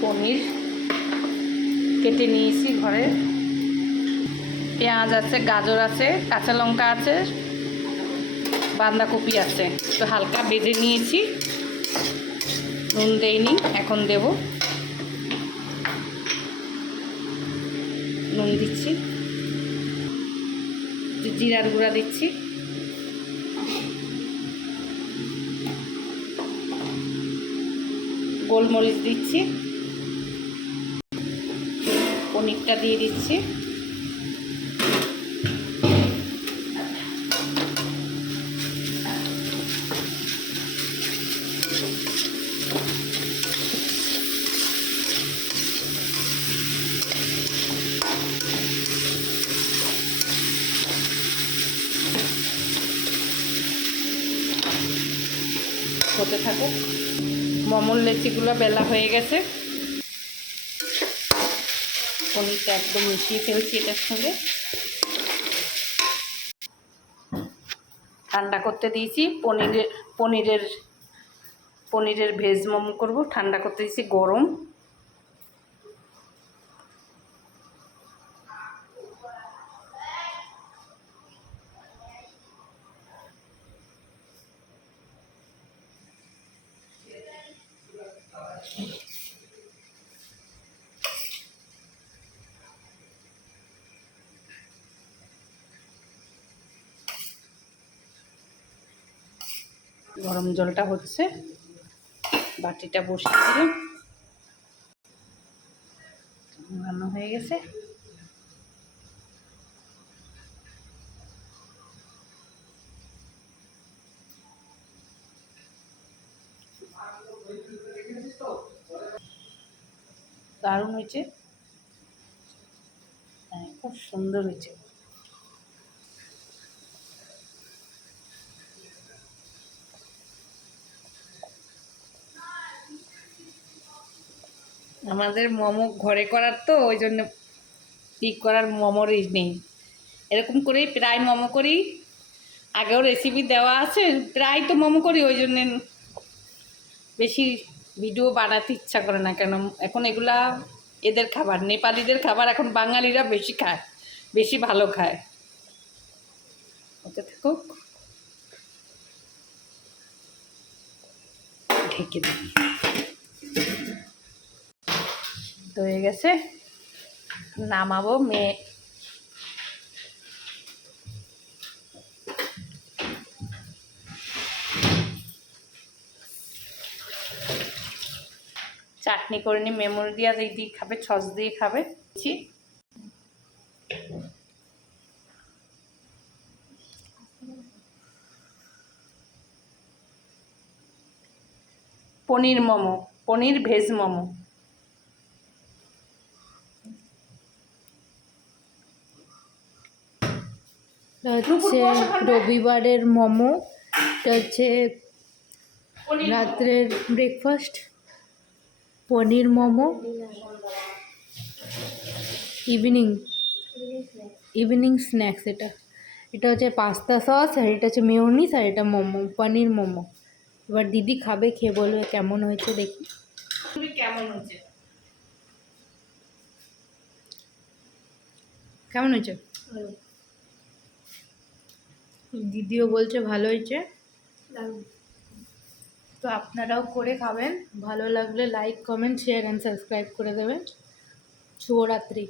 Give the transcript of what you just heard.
পনির কেটে নিয়েছি ঘরে, পেঁয়াজ আছে, গাজর আছে, কাঁচা লঙ্কা আছে, বাঁধাকপি আছে, তো হালকা ভেজে নিয়েছি। নুন দেইনি, এখন দেব। নুন দিচ্ছি, জিরার গুঁড়া দিচ্ছি, গোলমরিচ দিচ্ছি, পনিরটা দিয়ে দিচ্ছি, হতে থাকুক। মোমোর লেচিগুলো বেলা হয়ে গেছে, পনিরটা একদম মিশিয়ে ফেলছি এটার সঙ্গে। ঠান্ডা করতে দিয়েছি, পনিরের ভেজ মোমো করব। ঠান্ডা করতে দিয়েছি, গরম। গরম জলটা হচ্ছে, বাটিটা বসিয়ে দিলাম, রান্না হয়ে গেছে। দারুণ হয়েছে, হ্যাঁ, খুব সুন্দর হয়েছে। আমাদের মোমো ঘরে করার তো, ওই জন্য ঠিক করার মোমোর নেই। এরকম করেই প্রায় মোমো করি, আগেও রেসিপি দেওয়া আছে, প্রায় তো মোমো করি, ওই জন্যে বেশি ভিডিও বানাতে ইচ্ছা করে না। কেন, এখন এগুলা এদের খাবার, নেপালিদের খাবার, এখন বাঙালিরা বেশি খায়, বেশি ভালো খায়। ওতে থাকুক, ঢেকে দিই। তো হয়ে গেছে, নামাবো। মেয়ে চাটনি করে নি, মেমোরি দিয়ে দিয়ে খাবে, সস দিয়ে খাবে। পনির মোমো, পনির ভেজ মোমো। হচ্ছে রবিবারের মোমো, এটা হচ্ছে রাত্রের ব্রেকফাস্ট। পনির মোমো ইভিনিং স্ন্যাক্স। এটা হচ্ছে পাস্তা সস, আর এটা হচ্ছে মেয়োনিজ, আর এটা মোমো, পনির মোমো। এবার দিদি খাবে, খেয়ে বলবে কেমন হয়েছে। দেখি কেমন হয়েছে, কেমন হয়েছে। দিদিও বলছে ভালো হয়েছে। তো আপনারাও করে খাবেন, ভালো লাগলে like, comment, share and subscribe করে দেবেন। শুভরাত্রি।